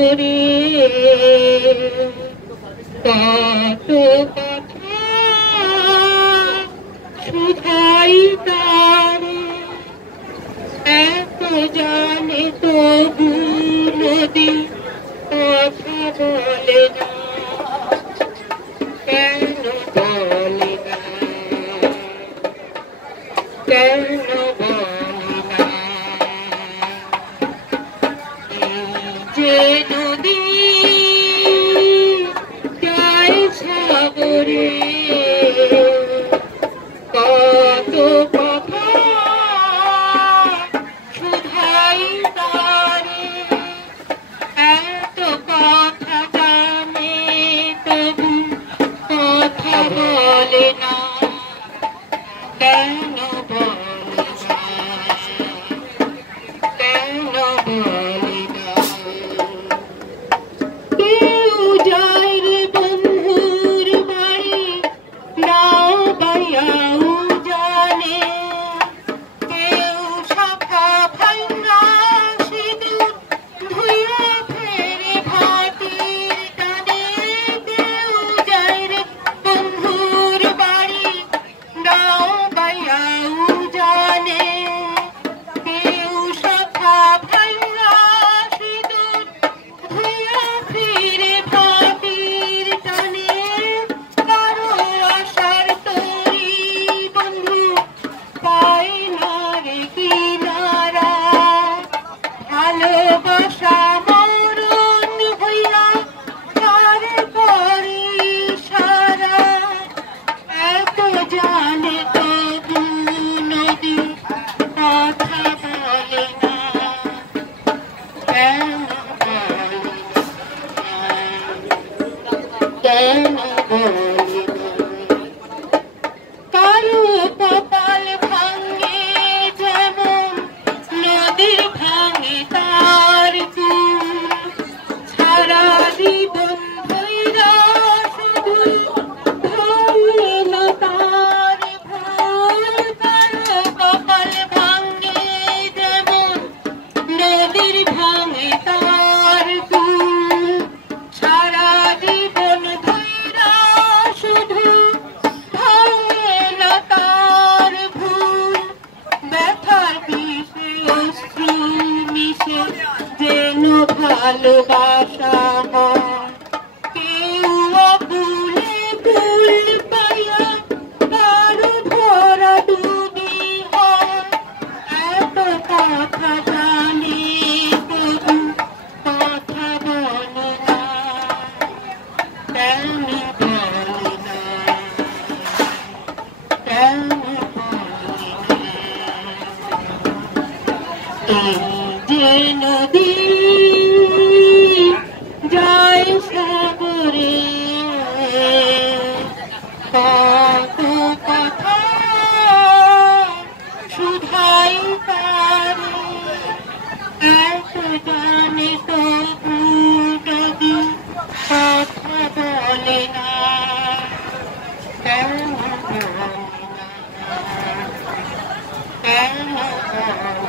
সাগরে কত কথা শুধাই তারে, এত জানে তবু নদী কথা বলে না, কেন বলে না, কেন বলে না? যে নদী যায় সাগরে কত কথা শুধাই তারে, এত কথা জানে তবু কথা বলে না, কেন বলে না, কেন বলে না? কেউ যায় রে বন্ধুর বাড়ি নাও বাইয়াও জানে, কেউ শাখা ভাঙা সিঁদুর ধুইয়া ফেরে ভাটির টানে, কেউ যায় রে বন্ধুর বাড়ি নাও বাইয়াও জানে, কেউ শাখা ভাঙা সিঁদুর ধুইয়া ফিরে ভাটির টানে, কারো আশার তরি বন্ধু পায় না রে কিনারা, ভালোবাসা মরণ হইয়া তারে করি সারা, এত জানে তবু নদী কথা বলে না, কেন বলে না, কেন বলে না? কারো কপাল ভাঙে যেমন নদীর ভাঙে তার কুল, সারা জীবন ধইরা শুধু ধরে না তার ভুল, কারো কপাল ভাঙে যেমন নদীর ভাঙে তার কুল, সারা জীবন ধইরা শুধু ভাঙে না তার ভুল, ব্যথার বিষে অশ্রু মিশে যেন ভালোবাসা হয়, কেউ অকুলে কুল পাইয়া তার ভরা ডুবি হয়, এত কথা জানে তবু কথা বলে না, কেন বলে না, কেন বলে না? এই যে নদী যায় সাগরে কত কথা শুধাই তারে, এত জানে তবু নদী কথা বলে না, কেন বলে না, কেন বলে